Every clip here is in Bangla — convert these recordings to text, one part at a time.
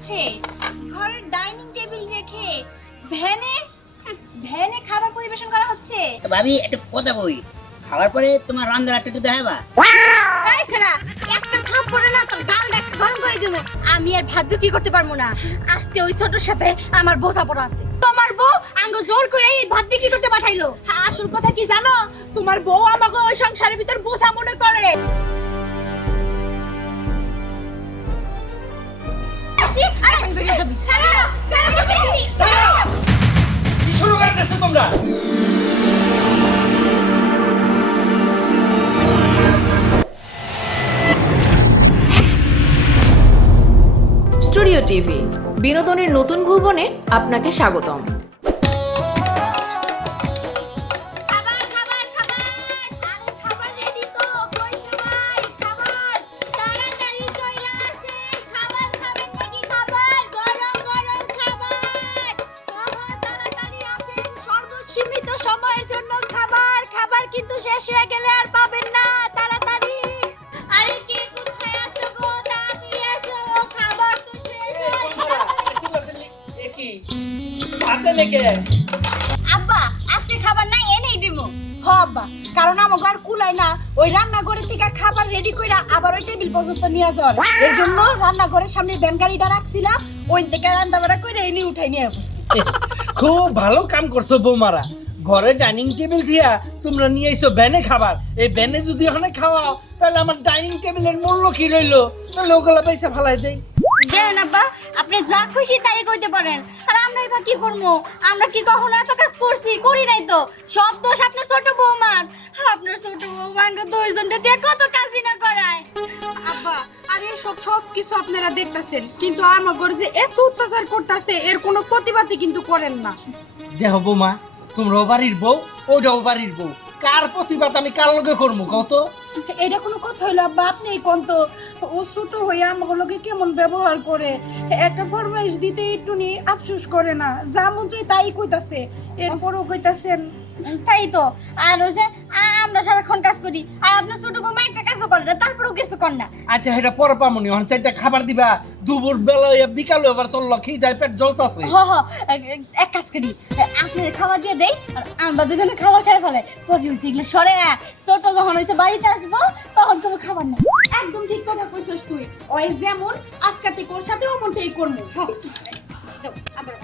হচ্ছে? ঘরের ডাইনিং টেবিল রেখে ভ্যানে ভ্যানে খাবার পরিবেশন করা হচ্ছে। তো ভাবি একটু কথা কই। খাওয়ার পরে তোমার রান্নার একটু একটু দেখাবা? এই সারা একটা থাপ্পড়ে না তোর গালটা গরম করে দেবো। আমি আর ভাত বিক্রি করতে পারব না। আজকে ওই ছোটর সাথে আমার বোঝাপড়া আছে। তোমার বউ আঙ্গ জোর করে এই ভাত বিক্রি করতে পাঠাইলো। হ্যাঁ, আসল কথা কি জানো? তোমার বউ আমাকে ওই সংসারের ভিতর বোঝা মনে করে। স্টুডিও টিভি বিনোদনের নতুন ভুবনে আপনাকে স্বাগতম। শেষ আর পাবেন না তাড়াতাড়ি। আরে কে কোথায় আছো গো? তাড়াতাড়ি এসো খাবার তো শেষ হয়ে কি? হাতে লেগে? আব্বা আজকে খাবার নাই এনেই দিমু। হ আব্বা কারণ আমার ঘর কুলাই না। ওই রান্নাঘরের থেকে খাবার রেডি কইরা আবার ওই টেবিল পর্যন্ত নিয়ে যাওয়ার। এর জন্য রান্নাঘরের সামনে ব্যান গাড়িটা রাখছিলাম ওই থেকে রান্না বাড়া করে এনে উঠাই নিয়ে বসছি। খুব ভালো কাম করছ বৌমারা। ঘরে ডাইনিং টেবিল দিয়া তোমরা নিয়ে আইছো ব্যানে খাবার। এই ব্যানে যদি ওখানে খাওয়াও তাহলে আমার ডাইনিং টেবিলের মূল্য কি রইল? তাহলে ওগুলা পয়সা ফালাই দেই। দেন আব্বা আপনি যা খুশি তাই কইতে পারেন। আর আমরা এবার কি করব? আমরা কি কখনো এত কাজ করছি? করি নাই তো। সব দোষ আপনার ছোট বৌমার। আপনার ছোট বৌমাকে দুইজনটা দিয়ে কত কাজই না করায়। আব্বা আর সব সব কিছু আপনারা দেখতাছেন। কিন্তু আমার ঘর যে এত অত্যাচার করতেছে এর কোনো প্রতিবাদই কিন্তু করেন না। দেহ বৌমা তোমরাও বাড়ির বউ ওটাও বাড়ির বউ। কার প্রতিবাদ আমি কার লগে করব কত এটা কোনো কথা হইল, আব্বা, আপনি কোন তো? ও ছোট হয়ে আমার লগে কেমন ব্যবহার করে? একটা ফরমাইশ দিতে একটু নি আফসোস করে না। যা মন চাই তাই কইতাছে। এরপরও কইতাছেন তাই তো। আর ওই যে আমরা সারাক্ষণ কাজ করি। আর আপনার ছোট বৌমা একটা কাজও করে না তারপরেও কিছু কর না। আচ্ছা এটা পরে পামনি ওখানে চারটা খাবার দিবা দুপুর বেলা বিকালে এবার চলল খিদায় পেট জ্বলতাছে। হ হ এক- কাজ করি আপনার খাবার দিয়ে দেই আর আমরা দুজনে খাবার খাই ফেলে। পরে হয়েছে এগুলো সরে। ছোট যখন হয়েছে বাড়িতে আসব তখন কোনো খাবার নেই। একদম ঠিক কথা কইছস তুই। ওই যেমন আজকে থেকে ওর সাথে ওমনটাই করব। আবার।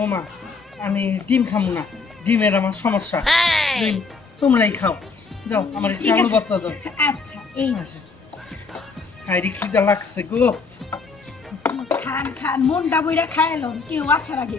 বোমা আমি ডিম খামু না। ডিমের আমার সমস্যা। ডিম তোমরাই খাও। যাও আমার একটু ঠিক আলু ভর্তা দাও। আচ্ছা এই আচ্ছা। হাইরি খিদা লাগছে গো। খান খান মনটা বইরা খাইলাম কেউ আসার আগে।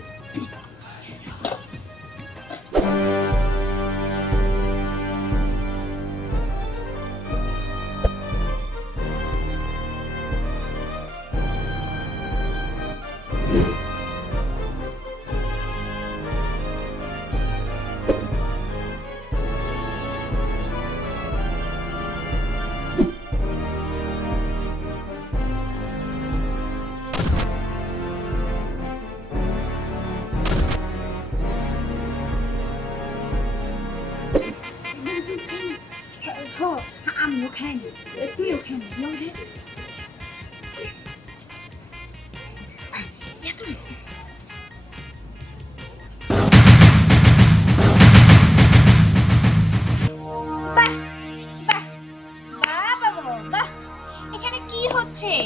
হচ্ছে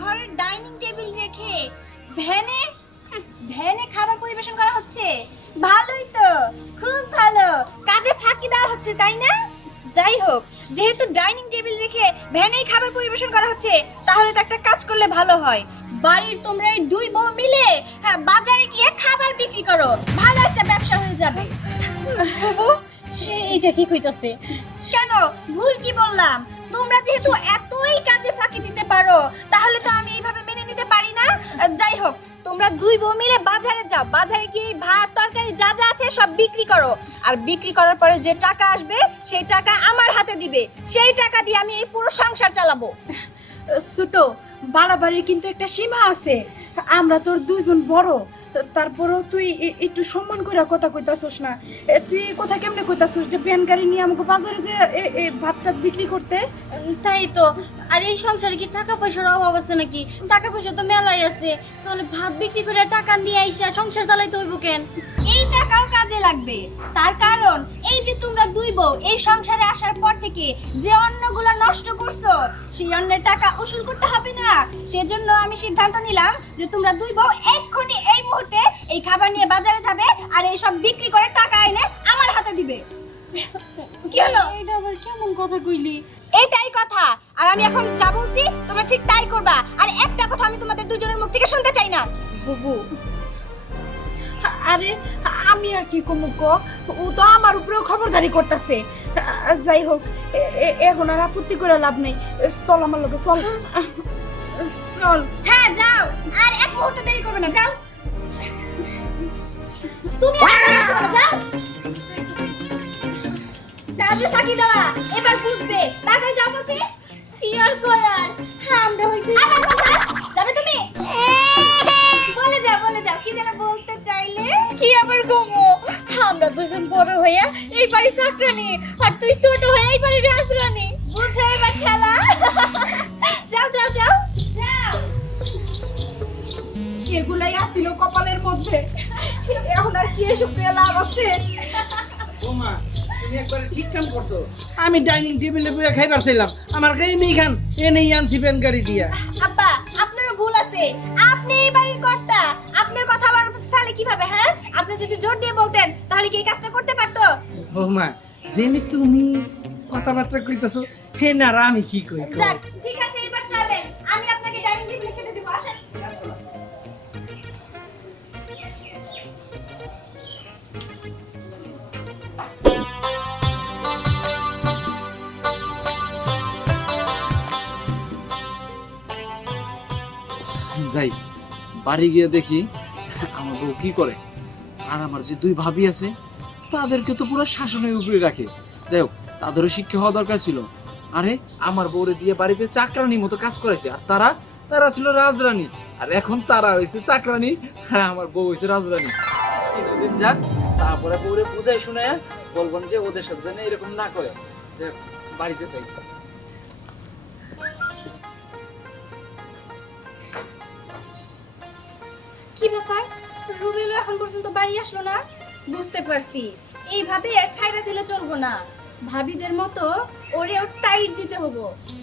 ঘরের ডাইনিং টেবিল রেখে ভ্যানে ভ্যানে খাবার পরিবেশন করা হচ্ছে। ভালোই তো খুব ভালো। কাজে ফাঁকি দেওয়া হচ্ছে তাই না? যাই হোক যেহেতু ডাইনিং টেবিল রেখে ভ্যানেই খাবার পরিবেশন করা হচ্ছে তাহলে তো একটা কাজ করলে ভালো হয়। বাড়ির তোমরা এই দুই বউ মিলে হ্যাঁ বাজারে গিয়ে খাবার বিক্রি করো। ভালো একটা ব্যবসা হয়ে যাবে। বাবু এইটা কি কইতাছে? কেন? ভুল কি বললাম? তোমরা যেহেতু এতই কাজে ফাঁকি দিতে পারো, তাহলে তো আমি এইভাবে মেনে নিতে পারি না। যাই হোক, তোমরা দুই বউ মিলে বাজারে যাও। বাজারে গিয়ে ভাত, তরকারি যা যা আছে সব বিক্রি করো। আর বিক্রি করার পরে যে টাকা আসবে, সেই টাকা আমার হাতে দিবে। সেই টাকা দিয়ে আমি এই পুরো সংসার চালাবো। ছোট বাড়াবাড়ির কিন্তু একটা সীমা আছে। আমরা তোর দুইজন বড় তারপরেও তুই একটু সম্মান করে কথা কইতাছস না। তুই কথা কেমনে কইতাছস যে ভ্যান গাড়ি নিয়ে আমাকে বাজারে যে এ- এ ভাত বিক্রি করতে? তাই তো। আর এই সংসারে কি টাকা পয়সার অভাব আছে নাকি? টাকা পয়সা তো মেলাই আছে। তাহলে ভাত বিক্রি করে টাকা নিয়ে আইসা সংসার চালাইতে হইব কেন? এই টাকাও কাজে লাগবে। তার কারণ এই যে তোমরা দুই বউ এই সংসারে আসার পর থেকে যে অন্নগুলো নষ্ট করছ সেই অন্নের টাকা উসুল করতে হবে না। সেজন্য আমি সিদ্ধান্ত নিলাম যে তোমরা দুই বউ এক্ষুনি এই মুহূর্তে এই খাবার নিয়ে বাজারে যাবে আর এই সব বিক্রি করে টাকা এনে আমার হাতে দিবে। কি হলো? এটা আবার কেমন কথা কইলি? এইটাই কথা। আর আমি এখন যা বলছি তোমরা ঠিক তাই করবা। আর একটা কথা আমি তোমাদের দুজনের মুখ থেকে শুনতে চাই না। বুবু আরে আমি আর কি কমু ক ও তো আমার উপরেও খবরদারি করতেছে। যাই হোক এখন আর আপত্তি করে লাভ নেই। চল আমার লোকে চল। চল হ্যাঁ যাও। আর এক মুহূর্ত দেরি করবে না, যাও। তুমি যাও। কাজে ফাঁকি দেওয়া, এবার বুঝবে। তাড়াতাড়ি যাও বলছি, কি আর করার? আমরা হইছি যাবে তুমি? বলে যাও বলে যাও। কি যেন বলতে চাইলে। কি আবার গমো আমরা দুজন বড় হইয়া এই বাড়ি চাকরানি, আর তুই ছোট হয়ে এই বাড়ির রাজরানি। বুঝছ এবার ঠেলা? যাও যাও যাও। যাও এগুলাই আসছিল কপালের মধ্যে। এখন আর কি এসব পেয়ে লাভ আছে? বৌমা তুমি একবারে ঠিক কাম করছ। আমি ডাইনিং টেবিলে বসে খাইবার চাইলাম। আমার কাছে নেই খান এ নেই আনছি প্যান গাড়ি দিয়া। আব্বা আপনারও ভুল আছে। আপনি এই বাড়ির কর্তা। আপনার কথা আবার ফেলে কীভাবে হ্যাঁ? আপনি যদি জোর দিয়ে বলতেন তাহলে কি এই কাজটা করতে পারতো? বৌমা জেনে তুমি কথাবার্তা কইতাছো হে না আমি কি কই যাক ঠিক আছে এবার চলেন। আমি আপনাকে ডাইনিং টেবিলে খেতে দেবো। আসেন যাই বাড়ি গিয়ে দেখি আমার বউ কি করে। আর আমার যে দুই ভাবি আছে তাদেরকে তো পুরো শাসনের উপরে রাখে। যাই হোক তাদেরও শিক্ষা হওয়া দরকার ছিল। আরে, আমার বউরে দিয়ে বাড়িতে চাকরানির মতো কাজ করেছে আর তারা তারা ছিল রাজরানী। আর এখন তারা হয়েছে চাকরানি, আর আমার বউ হয়েছে রাজরানী। কিছুদিন যাক, তারপরে বউরে বুঝাই শুনে বলবেন যে ওদের সাথে যেন এরকম না করে, যে বাড়িতে চাই। কি ব্যাপার? রুবেলও এখন পর্যন্ত বাড়ি আসলো না? বুঝতে পারছি। এইভাবে ছাইরা দিলে চলবো না। ভাবিদের মতো ওরেও টাইট দিতে হব।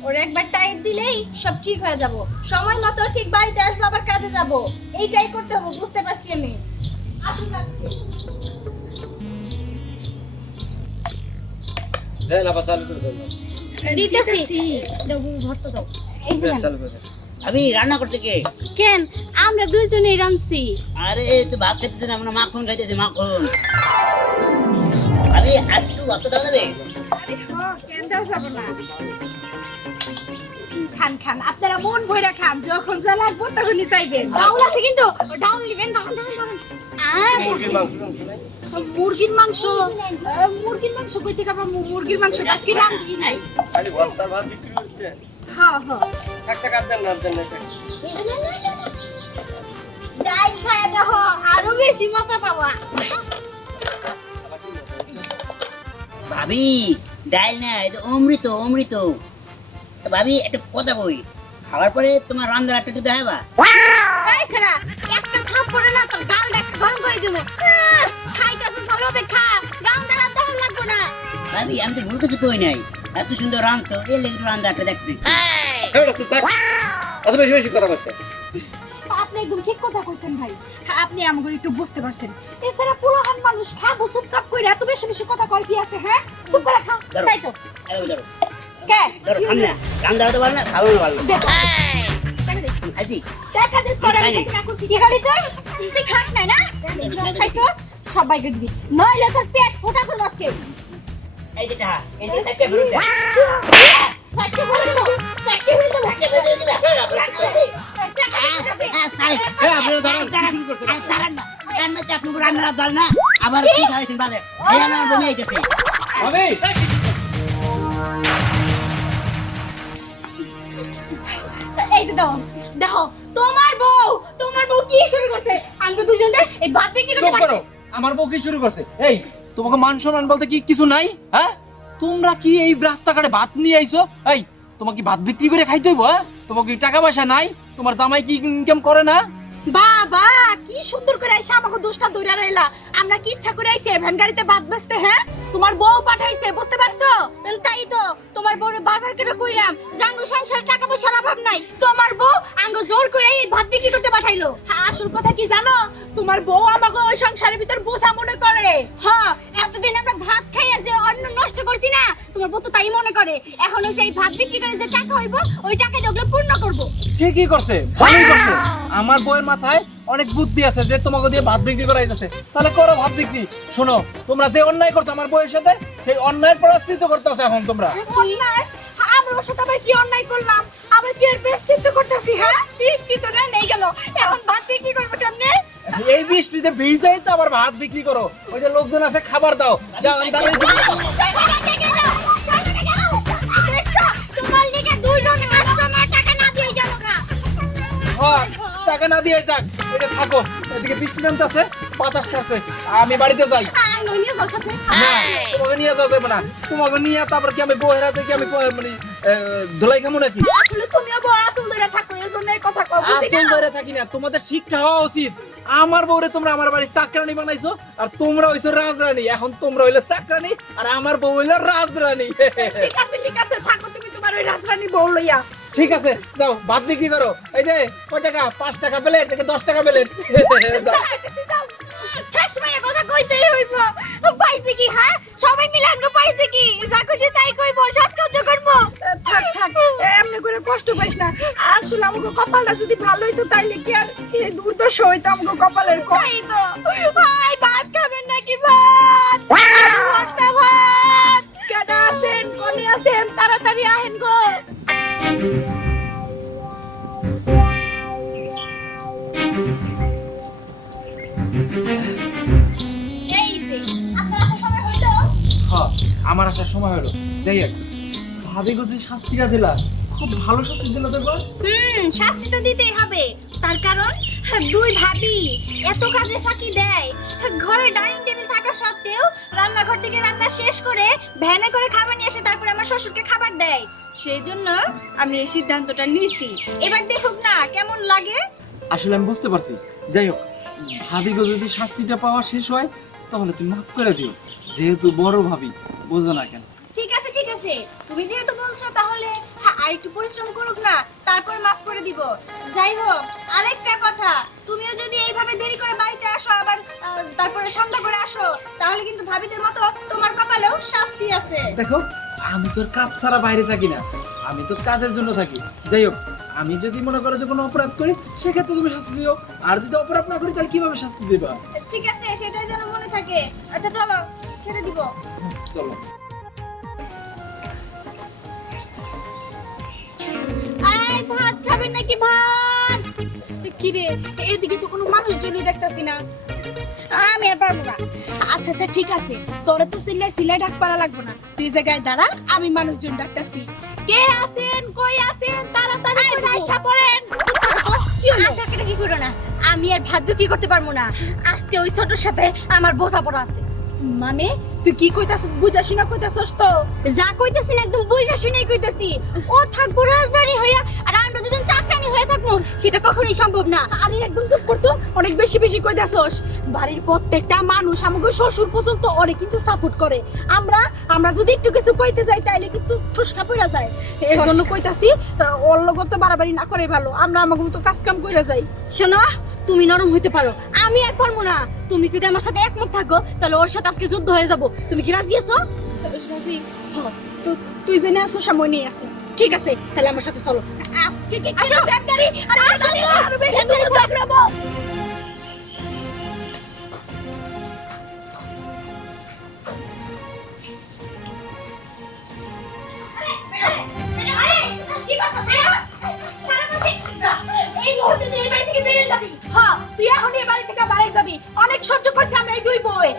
ওরে একবার টাইট দিলেই সব ঠিক হয়ে যাব। সময় মতো ঠিক বাড়িতে আসব আবার কাজে যাব। এইটাই করতে হবে বুঝতে পারছি আমি। আসুন আজকে। দিতেছি। দাও এই যে আমি রান্না করতে কে? কেন? আমরা রাঁধছি। আরে তো ভাত খেতেছে না আমরা মাখন খাইতেছে মাখন। আরে দাও দেবে খান খান আপনারা মন ভইরা খান যখন যা লাগবো তখনই চাইবেন। ডাউল আছে কিন্তু নিবেন ডাউল ডাউল মুরগির মাংস মুরগির মাংস কই থেকে পাবো? মুরগির মাংস আজকে রান্ধি নাই। খালি ভর্তার ভাত বিক্রি করছে হ্যাঁ হ্যাঁ। একটা কাটবেন না দেন না ডাইল খায় দেখো আরও বেশি মজা পাবা। ভাবি ডাইল না এটা অমৃত অমৃত তো ভাবি একটা কথা কই খাওয়ার পরে তোমার রান্নার একটা একটু দেখাবা এই সারা একটা থাপ্পড়ে না তোর দেখ গরম করে দেবো খাইতেছে ভালোভাবে খা রান্না রান্না ভালো লাগবে না ভাবি আমি তো ভুল কিছু কই নাই এত সুন্দর রান্ধতো এই লেগে একটু রান্না একটা দেখতে দিচ্ছি এবার চুপ থাক অত বেশি বেশি কথা বলছে আপনি একদম ঠিক কথা কইছেন ভাই। আপনি আমাকে একটু বুঝতে পারছেন। এছাড়া পুরাহান মানুষ খাব চুপচাপ কইরা এত বেশি বেশি কথা কয় কি আছে হ্যাঁ? চুপ করে খা তাই তো? কে? রান্না হতে পারো না খাব না। পারল আছি টাকা দিতে পারে। না। করছি। কি খালি তুই তুই খাস না না? খাইছো সবাইকে দিবি? নইলে তোর পেট ফোটা করব আজকে। এই যে টাকা এই যে একটা সাইকে বলে দেবো একটা দিবে আমার বউ কি শুরু করছে এই, তোমাকে মান সম্মান বলতে কি কিছু নাই হ্যাঁ তোমরা কি এই রাস্তাঘাটে ভাত নিয়ে আইছো এই তোমাকে ভাত বিক্রি করে খাইতে হইব হ্যাঁ? তোমাকে টাকা পয়সা নাই? তোমার জামাই কি ইনকাম করে না? বাবা কি সুন্দর করে আইসা আমাকে দোষটা দৌড়া রইলা। আমরা কি ইচ্ছা করে আইছে ভ্যান গাড়িতে ভাত বেচতে হ্যাঁ? তোমার বউ পাঠাইছে বুঝতে পারছ? তাই তো তোমার বউরে বারবার করে কইলাম জাঙ্গু সংসার টাকা পয়সার অভাব নাই। তোমার বউ আঙ্গ জোর করে এই ভাত বিক্রি করতে পাঠাইলো। হ্যাঁ, আসল কথা কি জানো? তোমার বউ আমাকে ওই সংসারের ভিতর বোঝা মনে করে। হ্যাঁ এতদিন আমরা ভাত খাইয়া বউ তো তাই মনে করে। এখন ওই সেই ভাত বিক্রি করে যে টাকা হইব ওই টাকা দিয়ে ওগুলো পূর্ণ করব। ঠিকই করছে? ভালোই করছে। আমার বউয়ের মাথায় অনেক বুদ্ধি আছে যে তোমাকে দিয়ে ভাত বিক্রি করাইতেছে তাহলে করো ভাত বিক্রি। শোনো তোমরা যে অন্যায় করছ আমার বউয়ের সাথে সেই অন্যায়ের প্রায়শ্চিত্ত করতেছো এখন তোমরা। অন্যায়? আমরা ওর সাথে আবার কি অন্যায় করলাম? আবার কি এর বেশ চিন্তা করতেছি? হ্যাঁ বৃষ্টি তো না নেই গেল। এখন ভাত কি করব কেমনে? এই বৃষ্টিতে ভিজাই তো আবার ভাত বিক্রি করো। ওই যে লোকজন আছে খাবার দাও। টাকা না দিয়ে যাক। এটা থাকো এদিকে বৃষ্টি নামতেছে বাতাস আছে। আমি বাড়িতে যাই। তোমাকে নিয়ে যাওয়া যাবে না। তোমাকে নিয়ে তারপর কি আমি বউয়ের হাতে কি আমি মানে ধুলাই খামো নাকি? থাকো আসল ধরে থাকি না। তোমাদের শিক্ষা হওয়া উচিত। আমার বউরে তোমরা আমার বাড়ির চাকরানি বানাইছো আর তোমরা হইছো রাজরানী। এখন তোমরা হইলে চাকরানি আর আমার বউ হইল রাজরানী। ঠিক আছে ঠিক আছে থাকো তুমি তোমার ওই রাজরানী বউ লইয়া। ঠিক আছে যাও ভাত বিক্রি করো এই যে কয় টাকা পাঁচ টাকা প্লেট নাকি দশ টাকা প্লেট যাও। ঠেস কথা কইতেই হইব। পাইছে কি, হ্যাঁ? সবাই মিলে পাইছে কি? যা খুশি তাই কইব, সব সহ্য করব। থাক থাক এমনি করে কষ্ট পাইস না আসলে আমাকে কপালটা যদি ভালো হইতো তাইলে কি আর এই দুর্দশা হইতো আমাকে কপালের সময় হলো। যাই হোক ভাবি গো যে শাস্তিটা দিলা। খুব ভালো শাস্তি দিলা দেখবা হুম শাস্তি তো দিতেই হবে। তার কারণ দুই ভাবি এত কাজে ফাঁকি দেয়। ঘরে ডাইনিং টেবিল থাকা সত্ত্বেও রান্নাঘর থেকে রান্না শেষ করে ভ্যানে করে খাবার নিয়ে এসে তারপরে আমার শ্বশুরকে খাবার দেয়। সেই জন্য আমি এই সিদ্ধান্তটা নিয়েছি এবার দেখুক না কেমন লাগে? আসলে আমি বুঝতে পারছি। যাই হোক ভাবি গো যদি শাস্তিটা পাওয়া শেষ হয় তাহলে তুমি মাফ করে দিও। যেহেতু বড় ভাবি বোঝো না কেন? ঠিক আছে ঠিক আছে। তুমি যেহেতু বলছো তাহলে হ্যাঁ, আর একটু পরিশ্রম করুক না তারপর মাফ করে দিব। যাই হোক আরেকটা কথা তুমিও যদি এইভাবে দেরি করে বাড়িতে আসো আবার তারপরে সন্ধ্যা করে আসো তাহলে কিন্তু ভাবিদের মতো তোমার কপালেও শাস্তি আছে। দেখো আমি তোর কাজ ছাড়া বাইরে থাকি না। আমি তো কাজের জন্য থাকি। যাই হোক আমি যদি মনে করো যে কোনো অপরাধ করি সেক্ষেত্রে তুমি শাস্তি দিও। আর যদি অপরাধ না করি তাহলে কীভাবে শাস্তি দিবা? ঠিক আছে সেটাই যেন মনে থাকে। আচ্ছা চলো। খেতে দিব। চলো। এই, ভাত খাবেন নাকি ভাত? কিরে এদিকে তো কোনো মানুষজনই দেখতাছি না। আমি আর পারব না। আচ্ছা আচ্ছা ঠিক আছে। তোরা তো সিলাই সিলাই ডাক পারা লাগবো না। তুই জায়গায় দাঁড়া আমি মানুষজন ডাকতাছি। কে আছেন? কই আছেন? তাড়াতাড়ি করে আইসা পড়েন। করো না। আমি আর ভাত বিক্রি করতে পারব না। আজকে ওই ছোটর সাথে আমার বোঝাপড়া আছে। মানে তুই কি কইতাছ বুঝা শুনা কইতাছস তো? যা কইতেছি না একদম বুঝা শুনেই কইতেছি। ও থাকব রাজধানী হইয়া আর আমরা দুজন চাকরানি হয়ে থাকব সেটা কখনোই সম্ভব না। আরে একদম চুপ করতো অনেক বেশি বেশি কইতাছস। বাড়ির প্রত্যেকটা মানুষ আমাকে শ্বশুর পর্যন্ত অনেক কিন্তু সাপোর্ট করে। আমরা আমরা যদি একটু কিছু কইতে যাই তাইলে কিন্তু ঠুসকা পড়া যায়। এর জন্য কইতাছি ওর লগত তো বাড়াবাড়ি না করে ভালো আমরা আমাকে মতো কাজ কাম কইরা যাই। শোনো তুমি নরম হইতে পারো। আমি আর পারব না। তুমি যদি আমার সাথে একমত থাকো তাহলে ওর সাথে আজকে যুদ্ধ হয়ে যাব। তুমি কি রাজি আছো? রাজি। তো তুই জেনে আসো সময় নিয়ে আসো ঠিক আছে তাহলে আমার সাথে চলো। আসো। আরে আসো আরও বেশি তুই হ্যাঁ এখন এই বাড়ি থেকে বাড়াই যাবি। অনেক সহ্য করছি আমরা এই দুই বই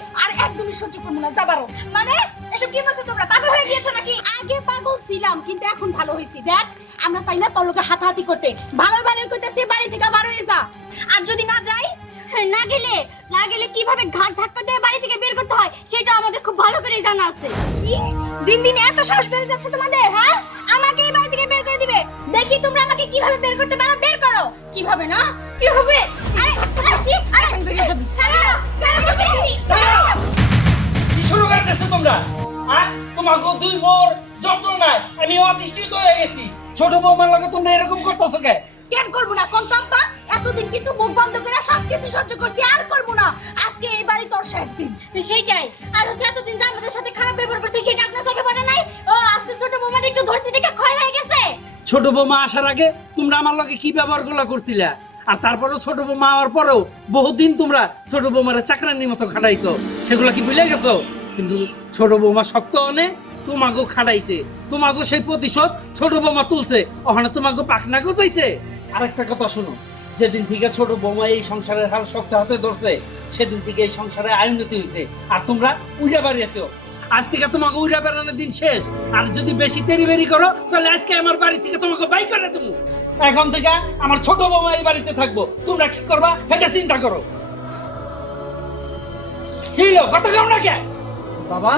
একদমই সহ্য করব না যাবারও মানে এসব কি বলছো তোমরা পাগল হয়ে গিয়েছো নাকি? আগে পাগল ছিলাম কিন্তু এখন ভালো হয়েছি দেখ আমরা চাই না তোর লোকে হাতাহাতি করতে। ভালো ভালো কইতেছি বাড়ি থেকে বার হয়ে যা। আর যদি না যাই? না গেলে না গেলে কীভাবে ঘাট ধাক্কা দিয়ে বাড়ি থেকে বের করতে হয় সেটা আমাদের খুব ভালো করেই জানা আছে। কি? দিন দিন এত সাহস বেড়ে যাচ্ছে তোমাদের হ্যাঁ? আমাকে এই বাড়ি থেকে বের করে দিবে। দেখি তোমরা আমাকে কীভাবে বের করতে পারো বের করো। কীভাবে না? কীভাবে আরে আরে আরে বেরিয়ে যাবি। ছাড়ো ছাড়ো তোমাকে দুই মোর নাই আমি অতিষ্ঠিত হয়ে গেছি। ছোট বৌমার লাগে তোমরা এরকম করতেছো কে? কেন করব না? কোন আব্বা এতদিন কিন্তু মুখ বন্ধ করে সবকিছু সহ্য করছি আর করব না। আজকে এই বাড়ি তোর শেষ দিন। তো সেইটাই। আর হচ্ছে এতদিন যে আমাদের সাথে খারাপ ব্যবহার করছে সেটা আপনার চোখে পড়ে নাই? ও আজকে ছোট বোমার একটু ধরছি দেখে ক্ষয় হয়ে গেছে। ছোট বৌমা আসার আগে তোমরা আমার লগে কি ব্যবহারগুলা করছিলা? আর তারপরেও ছোট বৌমা হওয়ার পরেও বহুদিন তোমরা ছোট বৌমার চাকরানির মতো খাটাইছো। সেগুলো কি ভুলে গেছো? কিন্তু ছোট বৌমা শক্ত অনে তোমাকে খাটাইছে। তোমাকেও সেই প্রতিশোধ ছোট বৌমা তুলছে। ওখানে তোমাকে পাকনা চাইছে আরেকটা কথা শোনো, যেদিন থেকে ছোট বৌমা এই সংসারের হাল শক্ত হাতে ধরছে, সেদিন থেকে এই সংসারে আয়ুন্নতি হয়েছে আর তোমরা উড়ে বাড়িয়েছো আজ থেকে তোমাকে উড়ে বেড়ানোর দিন শেষ। আর যদি বেশি দেরি বেরি করো, তাহলে আজকে আমার বাড়ি থেকে তোমাকে বাই করে দেবো। এখন থেকে আমার ছোট বৌমা এই বাড়িতে থাকব। তোমরা কি করবা, সেটা চিন্তা করো। কি কথা কেমন না কে? বাবা?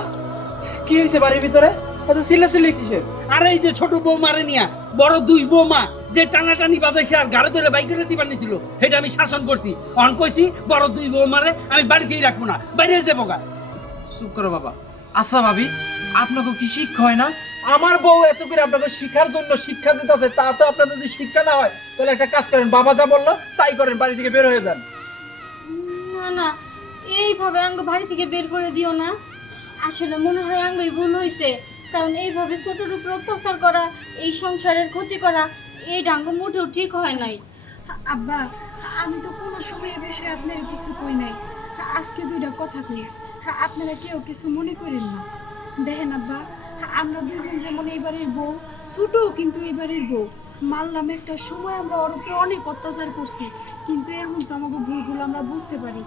কি হয়েছে বাড়ির ভিতরে? এত চিল্লাচিল্লি কিসের? আর এই যে ছোট বৌমারে নিয়া বড় দুই বৌমা যে টানাটানি বাজাইছে আর গাড়ি ধরে বাইক করে দিবার নিছিল সেটা আমি শাসন করছি। অন কইছি বড় দুই বৌমারে আমি বাড়িতেই রাখব না বাইরে যাব গা। চুপ করো বাবা। আচ্ছা ভাবি আপনাকে কি শিক্ষা হয় না? আমার বউ এত করে আপনাকে শিক্ষার জন্য শিক্ষা দিতেছে তা তো আপনার যদি শিক্ষা না হয় তাহলে একটা কাজ করেন বাবা যা বলল তাই করেন বাড়ি থেকে বের হয়ে যান। না না এইভাবে আঙ্গ বাড়ি থেকে বের করে দিও না। আসলে মনে হয় আঙ্গই ভুল হয়েছে কারণ এইভাবে ছোটোর উপর অত্যাচার করা, এই সংসারের ক্ষতি করা, এই ডাঙ্গ মোটেও ঠিক হয় নাই। আব্বা, আমি তো কোনো সময় এ বিষয়ে আপনার কিছু কই নাই। আজকে দুইটা কথা কই। আপনারা কেউ কিছু মনে করেন না। দেখেন আব্বা, আমরা দুজন যেমন এবারের বউ ছোট কিন্তু এবারের বউ। মানলাম একটা সময় আমরা ওর উপরে অনেক অত্যাচার করছি কিন্তু এখন তো আমাকে ভুলগুলো আমরা বুঝতে পারি।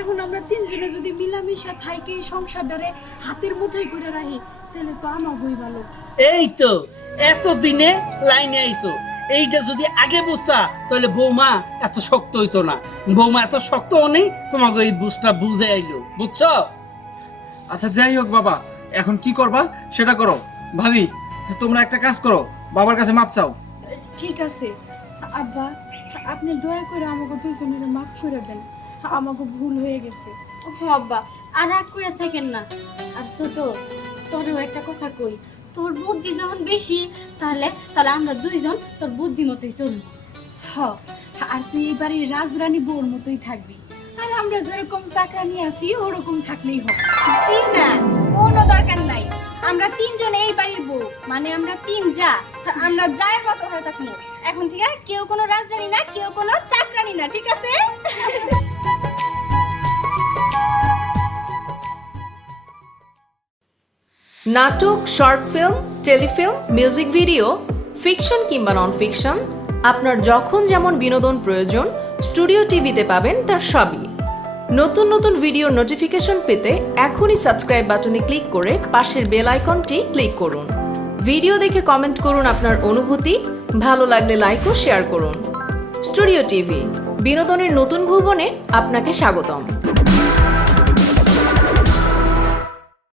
এখন আমরা তিনজনে যদি মিলামিশা থাইকে এই সংসারটারে হাতের মুঠোয় করে রাখি তাহলে তো আমাকেই ভালো এই তো এতদিনে লাইনে আইছো। এইটা যদি আগে বুঝতা তাহলে বৌমা এত শক্ত হইতো না। বৌমা এত শক্ত নেই তোমাকে এই বুঝটা বুঝে আইলো বুঝছ? আচ্ছা যাই হোক বাবা এখন কি করবা সেটা করো। ভাবি তোমরা একটা কাজ করো বাবার কাছে মাপ চাও। ঠিক আছে। আব্বা, আপনি দয়া করে আমাকে দুজনের মাফ করে দেন। আমাকে ভুল হয়ে গেছে। আব্বা, আর রাগ করে থাকেন না। আর ছোট, তোরও একটা কথা কই, তোর বুদ্ধি যখন বেশি, তাহলে তাহলে আমরা দুইজন তোর বুদ্ধি মতোই চলবো হ, আর তুই এই বাড়ির রাজরানী বউর মতোই থাকবি। আর আমরা যেরকম চাকরানি আছি, ওরকম থাকলেই হবে জি না, কোনো দরকার নাই। আমরা তিনজন এই বাড়ির বউ মানে আমরা তিন যা। আমরা যায়ের মতো হয়ে থাকব এখন ঠিক আছে, কেউ কোনো রাজরানী না, কেউ কোনো চাকরানি না, ঠিক আছে? নাটক short film telefilm music video fiction কিংবা নন ফিকশন আপনার যখন যেমন বিনোদন প্রয়োজন স্টুডিও টিভিতে পাবেন তার সবই। নতুন নতুন ভিডিওর নোটিফিকেশন পেতে এখনই সাবস্ক্রাইব বাটনে ক্লিক করে পাশের বেল আইকনটি ক্লিক করুন। ভিডিও দেখে কমেন্ট করুন আপনার অনুভূতি, ভালো লাগলে লাইক ও শেয়ার করুন। স্টুডিও টিভি, বিনোদনের নতুন ভুবনে আপনাকে স্বাগতম।